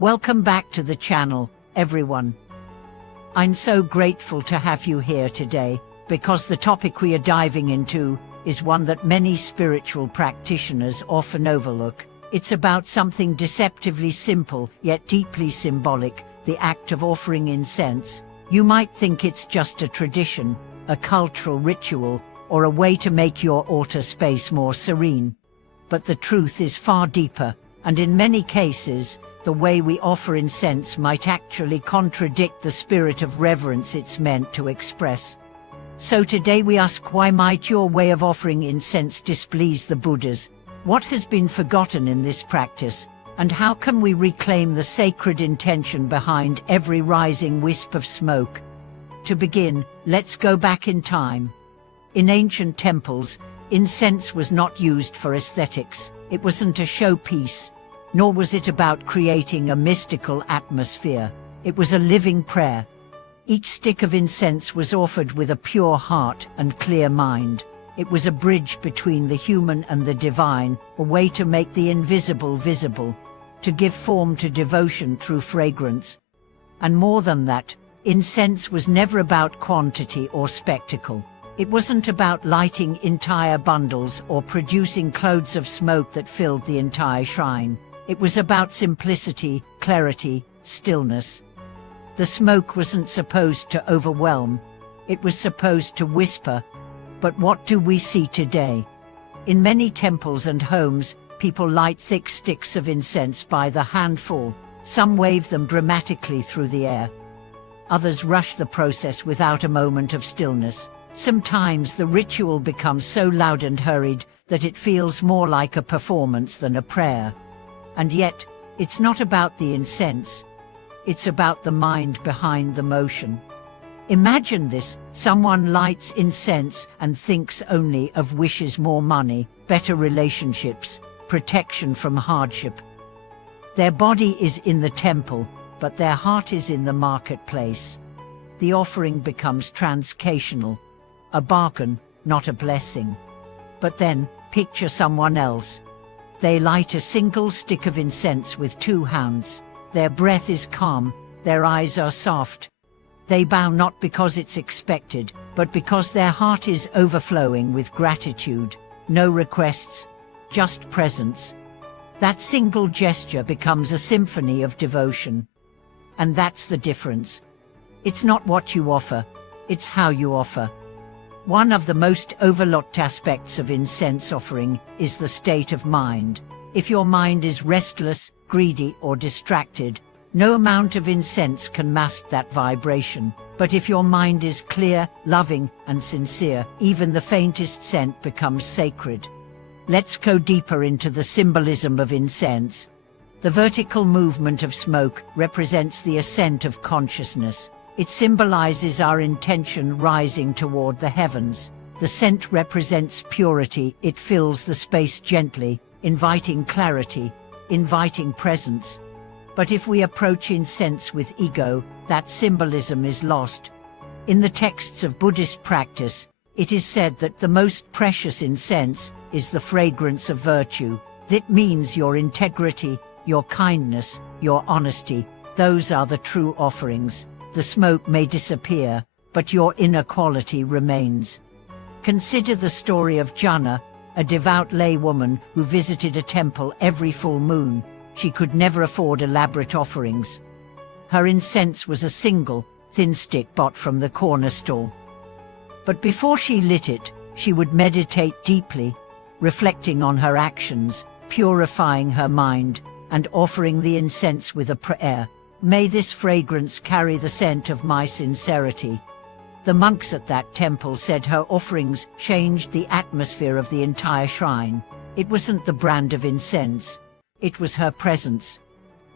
Welcome back to the channel, everyone. I'm so grateful to have you here today, because the topic we are diving into is one that many spiritual practitioners often overlook. It's about something deceptively simple, yet deeply symbolic, the act of offering incense. You might think it's just a tradition, a cultural ritual, or a way to make your altar space more serene. But the truth is far deeper, and in many cases, the way we offer incense might actually contradict the spirit of reverence it's meant to express. So today we ask, why might your way of offering incense displease the Buddhas? What has been forgotten in this practice? And how can we reclaim the sacred intention behind every rising wisp of smoke? To begin, let's go back in time. In ancient temples, incense was not used for aesthetics. It wasn't a showpiece, nor was it about creating a mystical atmosphere. It was a living prayer. Each stick of incense was offered with a pure heart and clear mind. It was a bridge between the human and the divine, a way to make the invisible visible, to give form to devotion through fragrance. And more than that, incense was never about quantity or spectacle. It wasn't about lighting entire bundles or producing clouds of smoke that filled the entire shrine. It was about simplicity, clarity, stillness. The smoke wasn't supposed to overwhelm. It was supposed to whisper. But what do we see today? In many temples and homes, people light thick sticks of incense by the handful. Some wave them dramatically through the air. Others rush the process without a moment of stillness. Sometimes the ritual becomes so loud and hurried that it feels more like a performance than a prayer. And yet, it's not about the incense. It's about the mind behind the motion. Imagine this: someone lights incense and thinks only of wishes, more money, better relationships, protection from hardship. Their body is in the temple, but their heart is in the marketplace. The offering becomes transactional, a bargain, not a blessing. But then, picture someone else. They light a single stick of incense with two hands. Their breath is calm, their eyes are soft. They bow not because it's expected, but because their heart is overflowing with gratitude. No requests, just presence. That single gesture becomes a symphony of devotion. And that's the difference. It's not what you offer, it's how you offer. One of the most overlooked aspects of incense offering is the state of mind. If your mind is restless, greedy, or distracted, no amount of incense can mask that vibration. But if your mind is clear, loving, and sincere, even the faintest scent becomes sacred. Let's go deeper into the symbolism of incense. The vertical movement of smoke represents the ascent of consciousness. It symbolizes our intention rising toward the heavens. The scent represents purity. It fills the space gently, inviting clarity, inviting presence. But if we approach incense with ego, that symbolism is lost. In the texts of Buddhist practice, it is said that the most precious incense is the fragrance of virtue. That means your integrity, your kindness, your honesty. Those are the true offerings. The smoke may disappear, but your inner quality remains. Consider the story of Jana, a devout laywoman who visited a temple every full moon. She could never afford elaborate offerings. Her incense was a single, thin stick bought from the corner store. But before she lit it, she would meditate deeply, reflecting on her actions, purifying her mind, and offering the incense with a prayer. May this fragrance carry the scent of my sincerity. The monks at that temple said her offerings changed the atmosphere of the entire shrine. It wasn't the brand of incense. It was her presence.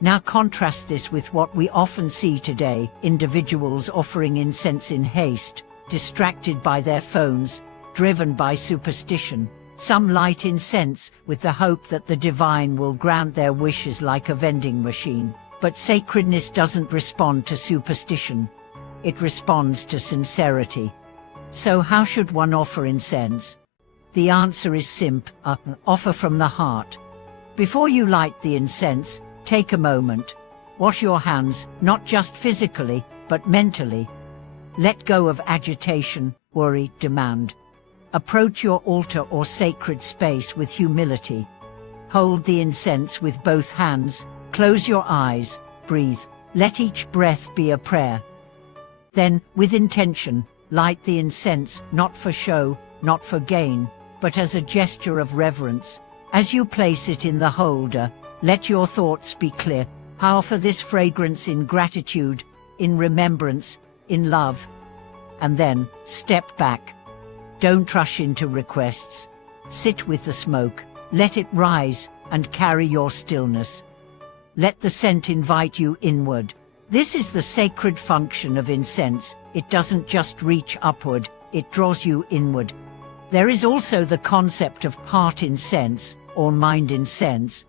Now contrast this with what we often see today: individuals offering incense in haste, distracted by their phones, driven by superstition. Some light incense with the hope that the divine will grant their wishes like a vending machine. But sacredness doesn't respond to superstition. It responds to sincerity. So how should one offer incense? The answer is simple: offer from the heart. Before you light the incense, take a moment. Wash your hands, not just physically, but mentally. Let go of agitation, worry, demand. Approach your altar or sacred space with humility. Hold the incense with both hands, close your eyes, breathe. Let each breath be a prayer. Then, with intention, light the incense, not for show, not for gain, but as a gesture of reverence. As you place it in the holder, let your thoughts be clear. How offer this fragrance in gratitude, in remembrance, in love. And then, step back. Don't rush into requests. Sit with the smoke, let it rise, and carry your stillness. Let the scent invite you inward. This is the sacred function of incense. It doesn't just reach upward, it draws you inward. There is also the concept of heart incense, or mind incense.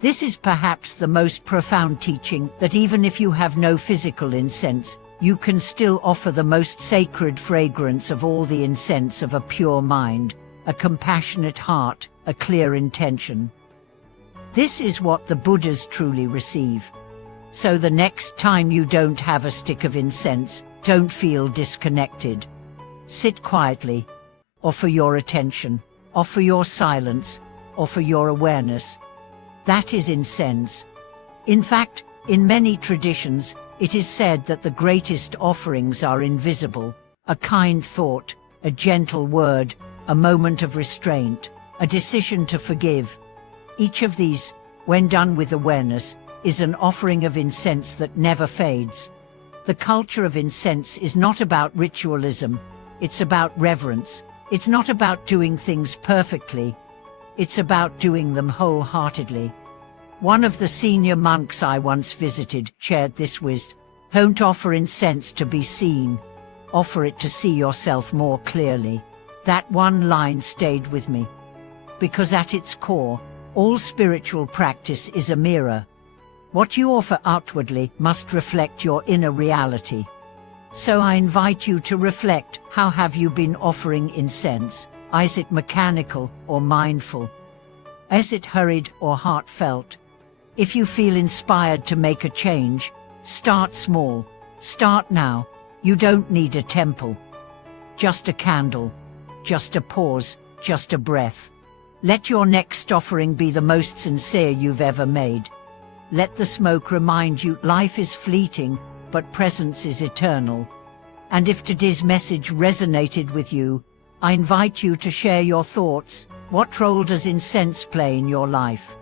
This is perhaps the most profound teaching, that even if you have no physical incense, you can still offer the most sacred fragrance of all, the incense of a pure mind, a compassionate heart, a clear intention. This is what the Buddhas truly receive. So the next time you don't have a stick of incense, don't feel disconnected. Sit quietly. Offer your attention. Offer your silence. Offer your awareness. That is incense. In fact, in many traditions, it is said that the greatest offerings are invisible. A kind thought, a gentle word, a moment of restraint, a decision to forgive. Each of these, when done with awareness, is an offering of incense that never fades. The culture of incense is not about ritualism, it's about reverence. It's not about doing things perfectly, it's about doing them wholeheartedly. One of the senior monks I once visited shared this wisdom: don't offer incense to be seen, offer it to see yourself more clearly. That one line stayed with me. Because at its core, all spiritual practice is a mirror. What you offer outwardly must reflect your inner reality. So I invite you to reflect, how have you been offering incense? Is it mechanical or mindful? Is it hurried or heartfelt? If you feel inspired to make a change, start small. Start now. You don't need a temple. Just a candle. Just a pause. Just a breath. Let your next offering be the most sincere you've ever made. Let the smoke remind you life is fleeting, but presence is eternal. And if today's message resonated with you, I invite you to share your thoughts. What role does incense play in your life?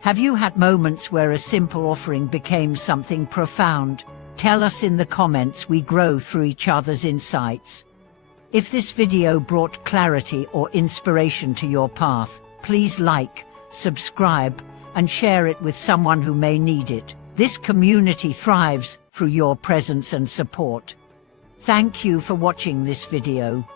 Have you had moments where a simple offering became something profound? Tell us in the comments. We grow through each other's insights. If this video brought clarity or inspiration to your path, please like, subscribe, and share it with someone who may need it. This community thrives through your presence and support. Thank you for watching this video.